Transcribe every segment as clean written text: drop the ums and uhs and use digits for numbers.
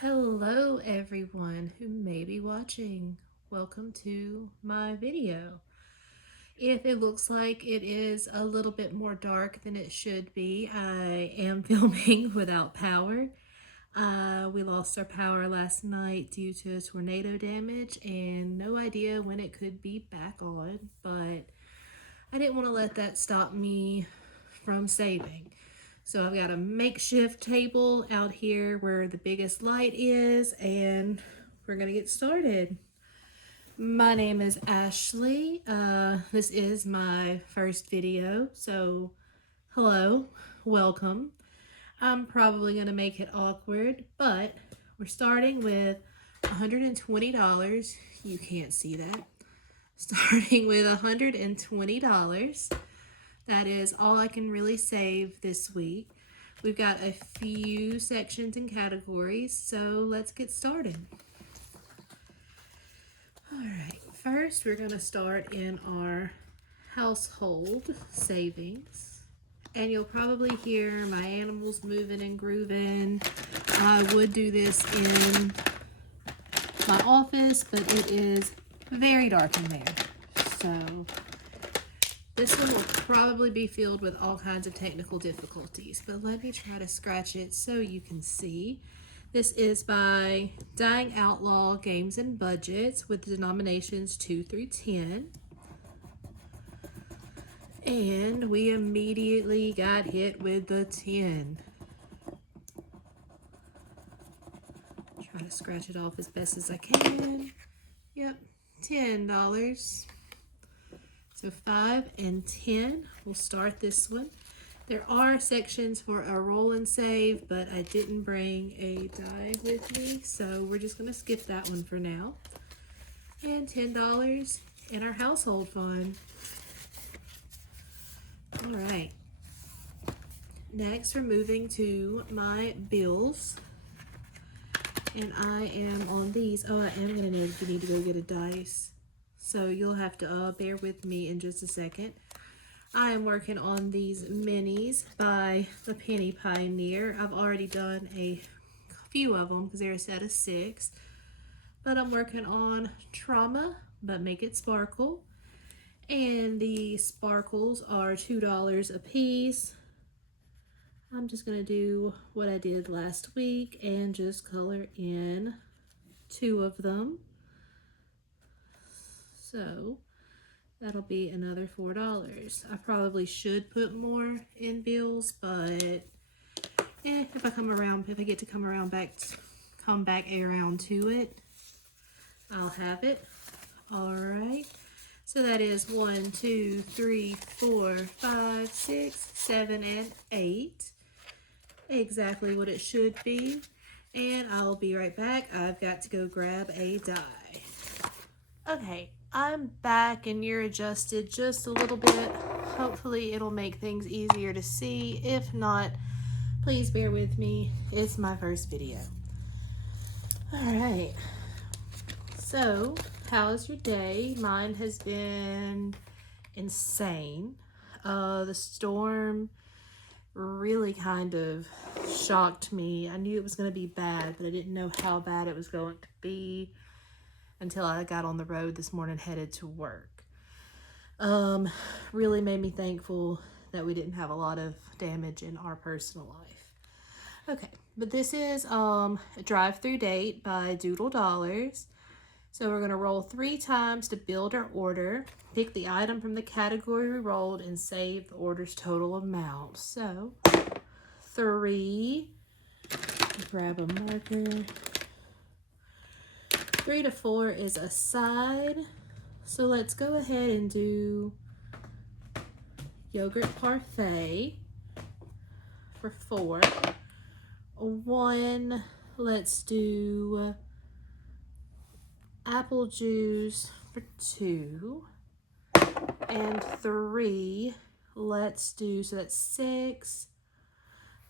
Hello everyone who may be watching. Welcome to my video. If it looks like it is a little bit more dark than it should be, I am filming without power. We lost our power last night due to tornado damage and no idea when it could be back on, but I didn't want to let that stop me from saving. So I've got a makeshift table out here where the biggest light is, and we're gonna get started. My name is Ashley. This is my first video, so hello, welcome. I'm probably gonna make it awkward, but we're starting with $120. You can't see that. Starting with $120. That is all I can really save this week. We've got a few sections and categories, so let's get started. All right, first we're going to start in our household savings. And you'll probably hear my animals moving and grooving. I would do this in my office, but it is very dark in there. So this one will probably be filled with all kinds of technical difficulties, but let me try to scratch it so you can see. This is by Dying Outlaw Games and Budgets with denominations 2 through 10. And we immediately got hit with the 10. Try to scratch it off as best as I can. Yep, $10. So 5 and 10, we'll start this one. There are sections for a roll and save, but I didn't bring a die with me, so we're just gonna skip that one for now. And $10 in our household fund. All right. Next, we're moving to my bills. And I am on these. Oh, I am gonna need to go get a dice. So you'll have to bear with me in just a second. I am working on these minis by the Penny Pioneer. I've already done a few of them because they're a set of 6. But I'm working on Trauma, but Make It Sparkle. And the sparkles are $2 a piece. I'm just going to do what I did last week and just color in 2 of them. So that'll be another $4. I probably should put more in bills, but if I get to come back around to it, I'll have it. All right. So that is 1, 2, 3, 4, 5, 6, 7, and 8. Exactly what it should be. And I'll be right back. I've got to go grab a die. Okay, I'm back and you're adjusted just a little bit. Hopefully it'll make things easier to see. If not, please bear with me. It's my first video. All right. So, how's your day? Mine has been insane. The storm really kind of shocked me. I knew it was going to be bad, but I didn't know how bad it was going to be until I got on the road this morning headed to work. Really made me thankful that we didn't have a lot of damage in our personal life. Okay, but this is a drive-through date by Doodle Dollars. So we're going to roll 3 times to build our order, pick the item from the category we rolled, and save the order's total amount. So 3, grab a marker. 3 to 4 is a side. So let's go ahead and do yogurt parfait for 4. 1, let's do apple juice for 2. And 3, let's do, so that's 6.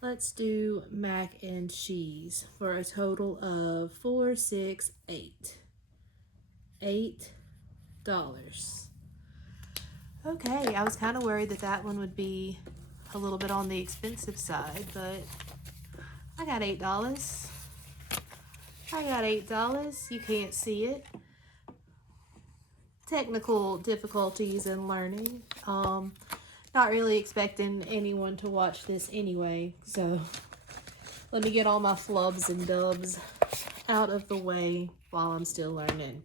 Let's do mac and cheese for a total of 4, 6, 8. $8. Okay, I was kind of worried that one would be a little bit on the expensive side, but I got $8. I got $8. You can't see it. Technical difficulties in learning. Not really expecting anyone to watch this anyway, so let me get all my flubs and dubs out of the way while I'm still learning.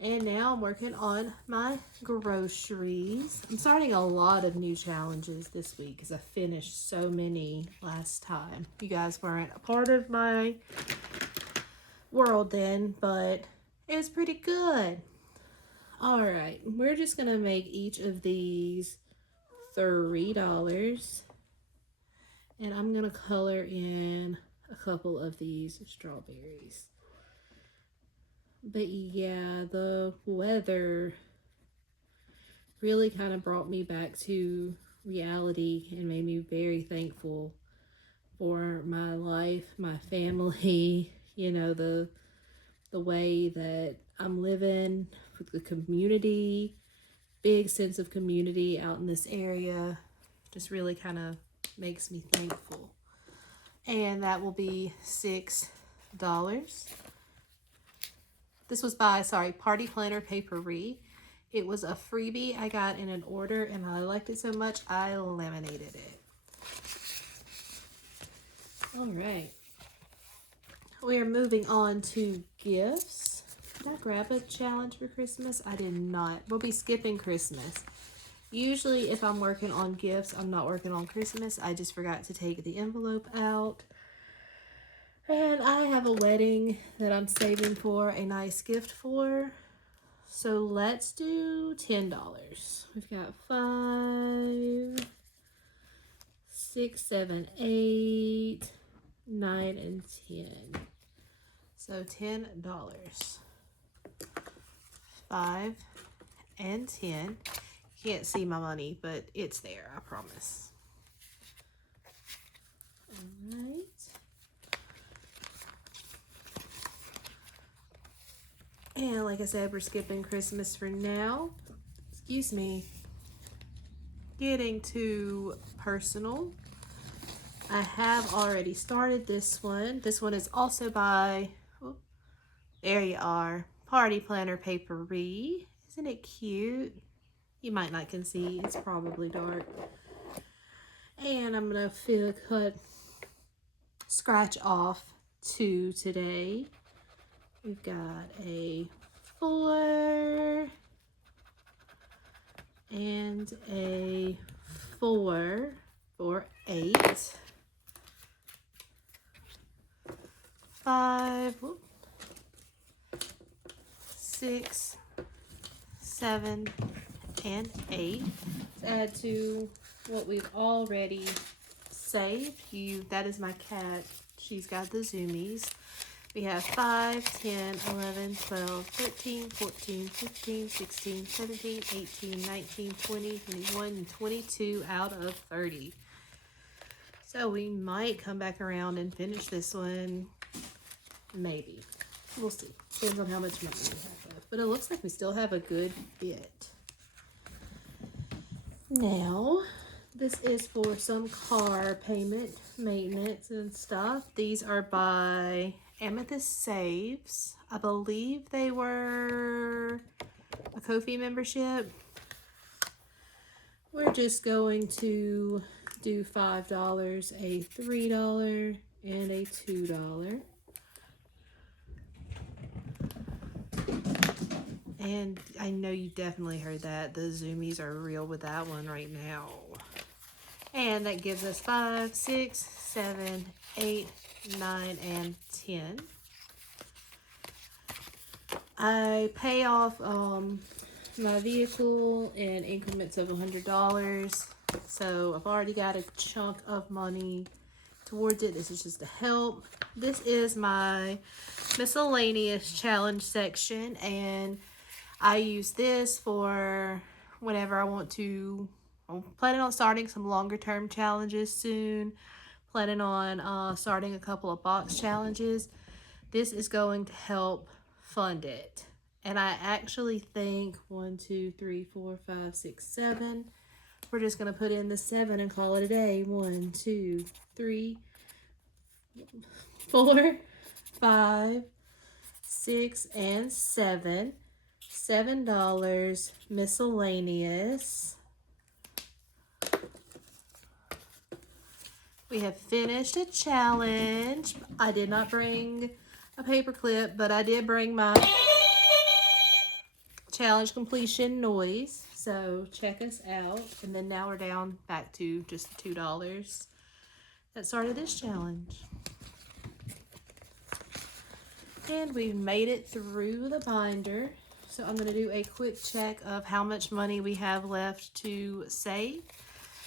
And now I'm working on my groceries. I'm starting a lot of new challenges this week because I finished so many last time. You guys weren't a part of my world then, but it was pretty good. All right, we're just gonna make each of these $3, and I'm gonna color in a couple of these strawberries. But yeah, the weather really kind of brought me back to reality and made me very thankful for my life, my family, you know, the way that I'm living, with the community, big sense of community out in this area. Just really kind of makes me thankful. And that will be $6. This was by, Party Planner Papery. It was a freebie I got in an order, and I liked it so much, I laminated it. All right. We are moving on to gifts. Did I grab a challenge for Christmas? I did not. We'll be skipping Christmas. Usually if I'm working on gifts, I'm not working on Christmas. I just forgot to take the envelope out. And I have a wedding that I'm saving for a nice gift for. So let's do $10. We've got 5, 6, 7, 8, 9, and 10. So $10. 5 and 10. You can't see my money, but it's there, I promise. All right. And like I said, we're skipping Christmas for now. Excuse me. Getting too personal. I have already started this one. This one is also by, oh, there you are, Party Planner Papery. Isn't it cute? You might not can see, it's probably dark. And I'm gonna scratch off 2 today. We've got a 4 and a 4 for 8. 5, 6, 7, and 8. Let's add to what we've already saved. That is my cat. She's got the zoomies. We have 5, 10, 11, 12, 13, 14, 15, 16, 17, 18, 19, 20, 21, and 22 out of 30. So we might come back around and finish this one. Maybe. We'll see. Depends on how much money we have left. But it looks like we still have a good bit. Now, this is for some car payment, maintenance, and stuff. These are by Amethyst Saves. I believe they were a Ko-fi membership. We're just going to do $5, a $3, and a $2. And I know you definitely heard that. The zoomies are real with that one right now. And that gives us 5, 6, 7, 8, 9, and 10. I pay off my vehicle in increments of $100. So I've already got a chunk of money towards it. This is just a help. This is my miscellaneous challenge section, and I use this for whenever I want to. I'm planning on starting some longer term challenges soon. Planning on starting a couple of box challenges. This is going to help fund it. And I actually think 1, 2, 3, 4, 5, 6, 7. We're just going to put in the 7 and call it a day. 1, 2, 3, 4, 5, 6, and 7. $7 miscellaneous. We have finished a challenge. I did not bring a paper clip, but I did bring my challenge completion noise. So check us out. And then now we're down back to just the $2 that started this challenge. And we've made it through the binder. So I'm going to do a quick check of how much money we have left to save.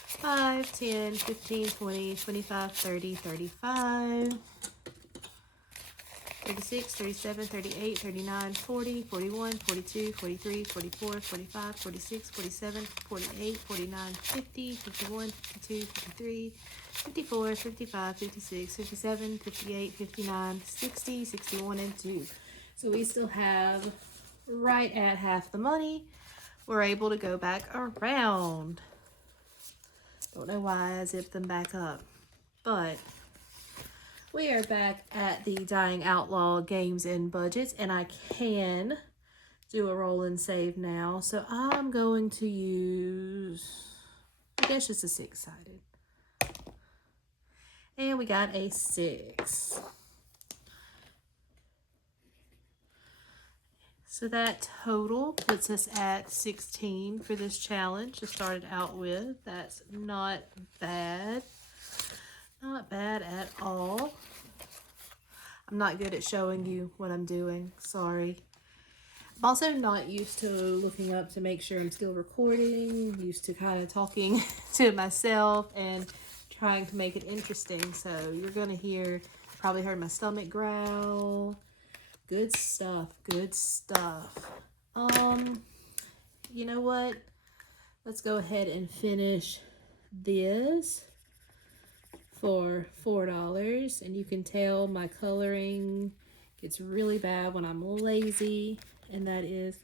5, 10, 15, 20, 25, 30, 35, 36, 37, 38, 39, 40, 41, 42, 43, 44, 45, 46, 47, 48, 49, 50, 51, 52, 53, 54, 55, 56, 57, 58, 59, 60, 61, and 2. So we still have right at half the money. We're able to go back around. Don't know why I zipped them back up, but we are back at the Dying Outlaw games and budgets, and I can do a roll and save now. So I'm going to use, I guess, just a 6-sided. And we got a 6. So that total puts us at 16 for this challenge to start it out with. That's not bad. Not bad at all. I'm not good at showing you what I'm doing. Sorry. I'm also not used to looking up to make sure I'm still recording. I'm used to kind of talking to myself and trying to make it interesting. So you're going to hear, probably heard my stomach growl. Good stuff, good stuff. You know what? Let's go ahead and finish this for $4. And you can tell my coloring gets really bad when I'm lazy. And that is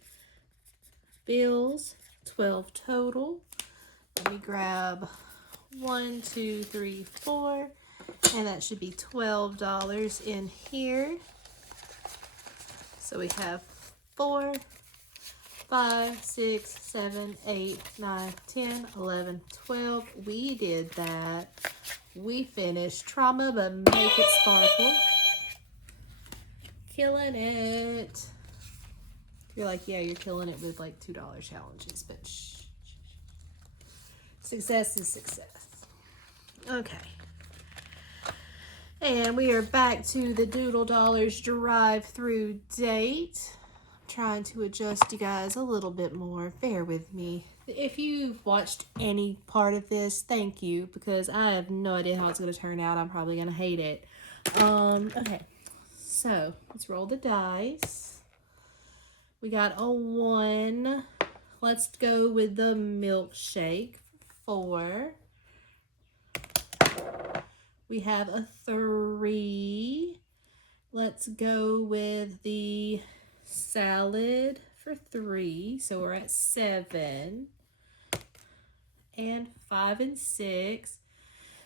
bills, 12 total. Let me grab 1, 2, 3, 4. And that should be $12 in here. So we have 4, 5, 6, 7, 8, 9, 10, 11, 12. We did that. We finished Trauma, but make it sparkle. Killing it. You're like, yeah, you're killing it with like $2 challenges, but shh. Success is success. Okay. And we are back to the Doodle Dollars drive-through date. I'm trying to adjust you guys a little bit more. Bear with me. If you've watched any part of this, thank you, because I have no idea how it's going to turn out. I'm probably going to hate it. Okay, so let's roll the dice. We got a 1. Let's go with the milkshake. 4. We have a 3. Let's go with the salad for 3. So we're at 7. And 5 and 6.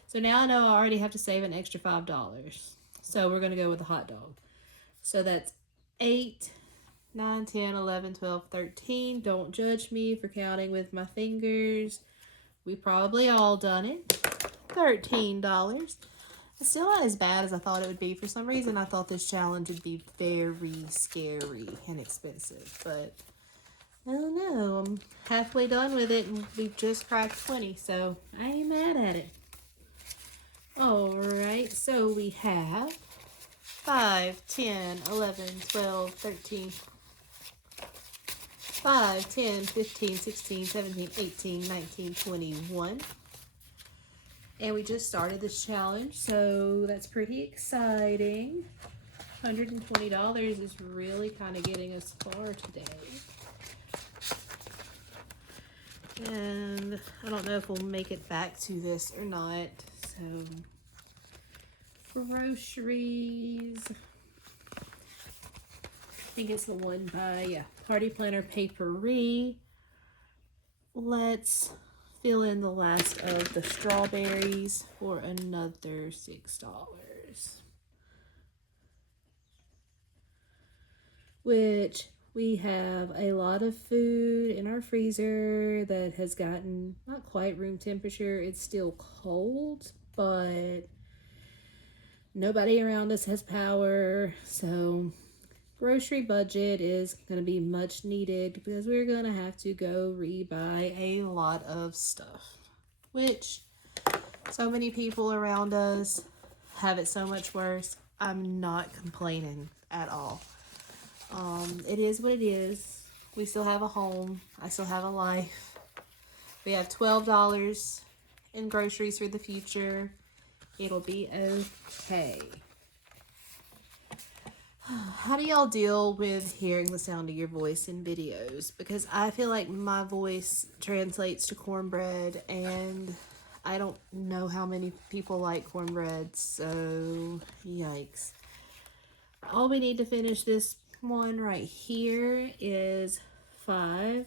So now I know I already have to save an extra $5. So we're going to go with the hot dog. So that's 8, 9, 10, 11, 12, 13. Don't judge me for counting with my fingers. We've probably all done it. $13. It's still not as bad as I thought it would be. For some reason, I thought this challenge would be very scary and expensive. But, I don't know. I'm halfway done with it, and we've just cracked 20. So, I ain't mad at it. Alright, so we have 5, 10, 11, 12, 13, 5, 10, 15, 16, 17, 18, 19, 21. And we just started this challenge, so that's pretty exciting. $120 is really kind of getting us far today. And I don't know if we'll make it back to this or not. So, groceries. I think it's the one by, yeah, Party Planner Papery. Let's fill in the last of the strawberries for another $6. which we have a lot of food in our freezer that has gotten not quite room temperature. It's still cold, but nobody around us has power, so grocery budget is going to be much needed because we're going to have to go rebuy a lot of stuff, which so many people around us have it so much worse. I'm not complaining at all. It is what it is. We still have a home. I still have a life. We have $12 in groceries for the future. It'll be okay. How do y'all deal with hearing the sound of your voice in videos? Because I feel like my voice translates to cornbread, and I don't know how many people like cornbread, so yikes. All we need to finish this one right here is 5.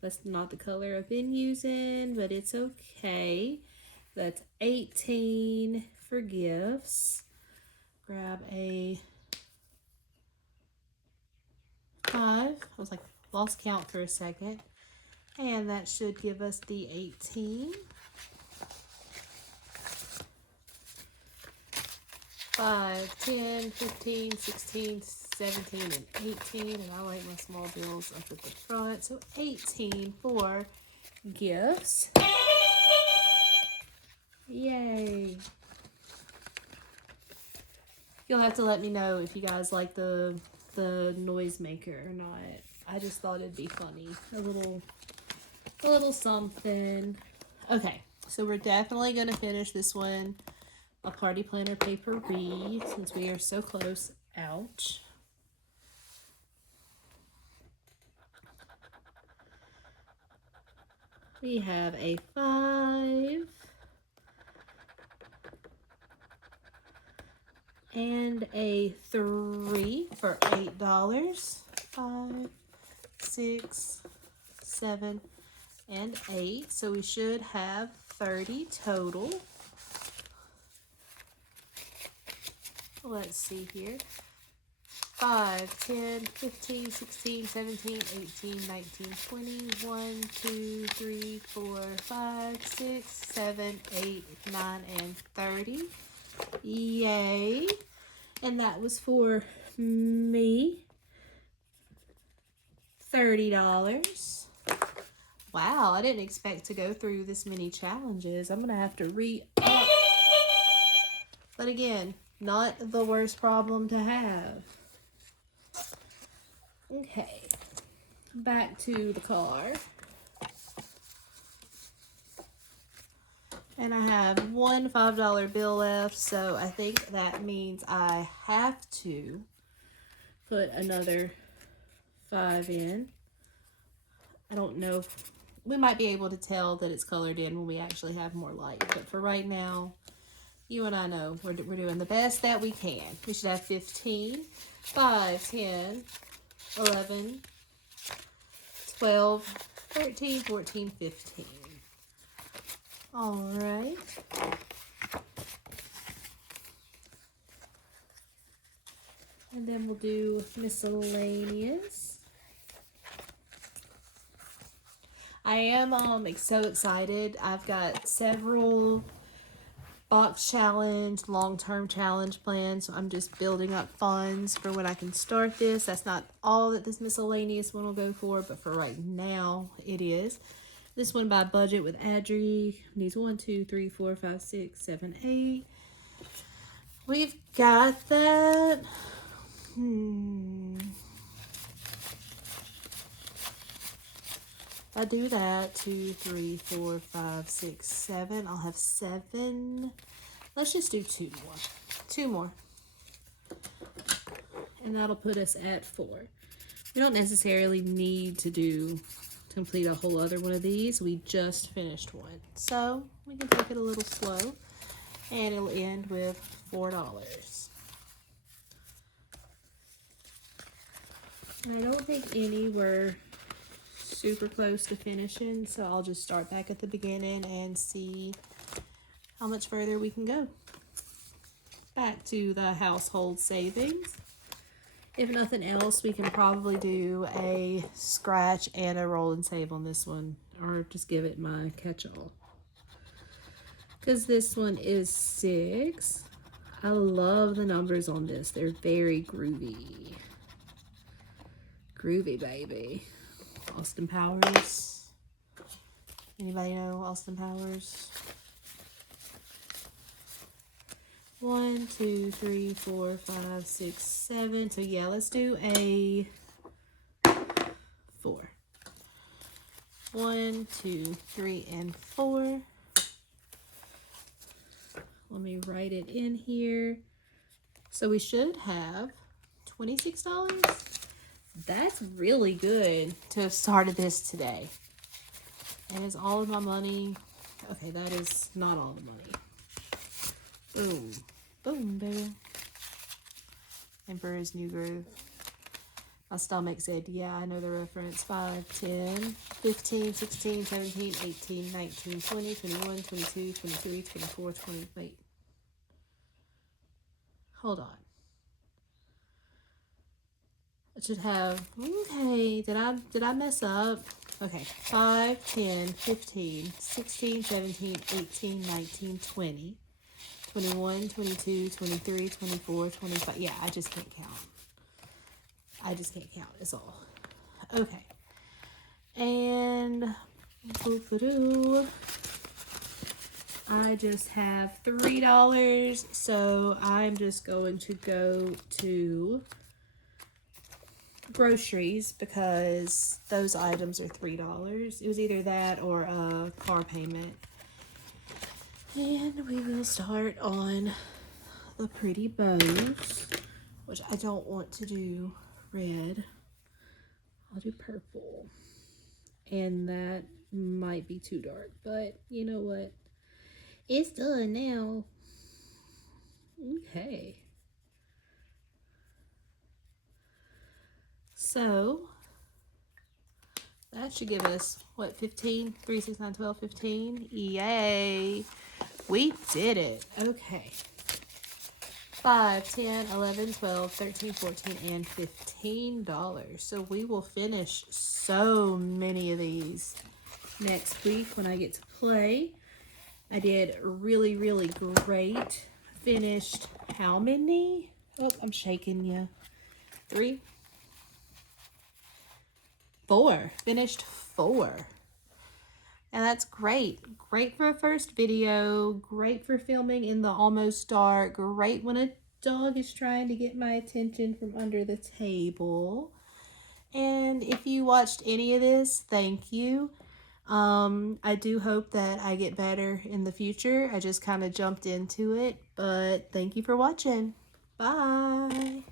That's not the color I've been using, but it's okay. That's 18 for gifts. Grab a 5. I was like, lost count for a second. And that should give us the 18. 5, 10, 15, 16, 17, and 18. And I like my small bills up at the front. So 18 for gifts. Yay. You'll have to let me know if you guys like the noise maker or not. I just thought it'd be funny. A little something. Okay, so we're definitely gonna finish this one a party planner paper-y since we are so close. Ouch. We have a 5 and a 3 for $8. 5, 6, 7, and 8. So we should have 30 total. Let's see here. 5, 10, 15, 16, 17, 18, 19, 20, 1, 2, 3, 4, 5, 6, 7, 8, 9, and 30. Yay. And that was for me. $30. Wow, I didn't expect to go through this many challenges. I'm going to have to re-up. But again, not the worst problem to have. Okay, back to the car. And I have one $5 bill left, so I think that means I have to put another 5 in. I don't know if we might be able to tell that it's colored in when we actually have more light, but for right now, you and I know we're doing the best that we can. We should have 15, 5, 10, 11, 12, 13, 14, 15. All right. And then we'll do miscellaneous. I am so excited. I've got several box challenge, long-term challenge plans. So I'm just building up funds for when I can start this. That's not all that this miscellaneous one will go for, but for right now it is. This one by budget with Adri needs 1, 2, 3, 4, 5, 6, 7, 8. We've got that. If I do that, 2, 3, 4, 5, 6, 7. I'll have 7. Let's just do 2 more. 2 more. And that'll put us at 4. We don't necessarily need to complete a whole other one of these. We just finished one. So we can take it a little slow. And it'll end with $4. And I don't think any were super close to finishing, so I'll just start back at the beginning and see how much further we can go. Back to the household savings. If nothing else, we can probably do a scratch and a roll and save on this one, or just give it my catch-all. Because this one is 6. I love the numbers on this. They're very groovy. Groovy, baby. Austin Powers. Anybody know Austin Powers? 1, 2, 3, 4, 5, 6, 7. So yeah, let's do a 4. 1, 2, 3, and 4. Let me write it in here. So we should have $26. That's really good to have started this today. And is all of my money? Okay, that is not all the money. Boom. Boom, baby. Emperor's New Groove. My stomach said, yeah, I know the reference. 5, 10, 15, 16, 17, 18, 19, 20, 21, 22, 23, 24, 20. Wait. Hold on. It should have, okay, did I mess up? Okay, 5, 10, 15, 16, 17, 18, 19, 20, 21, 22, 23, 24, 25. Yeah, I just can't count. I just can't count, is all. Okay. And I just have $3, so I'm just going to go to groceries because those items are $3. It was either that or a car payment. And we will start on the pretty bows, which I don't want to do red. I'll do purple. And that might be too dark, but you know what? It's done now. Okay. So that should give us, what, 15? 3, 6, 9, 12, 15. Yay. We did it. Okay. 5, 10, 11, 12, 13, 14, and $15. So we will finish so many of these next week when I get to play. I did really, really great. Finished how many? Oh, I'm shaking you. 3, 4. Finished 4. And that's great. Great for a first video. Great for filming in the almost dark. Great when a dog is trying to get my attention from under the table. And if you watched any of this, thank you. I do hope that I get better in the future. I just kind of jumped into it. But thank you for watching. Bye.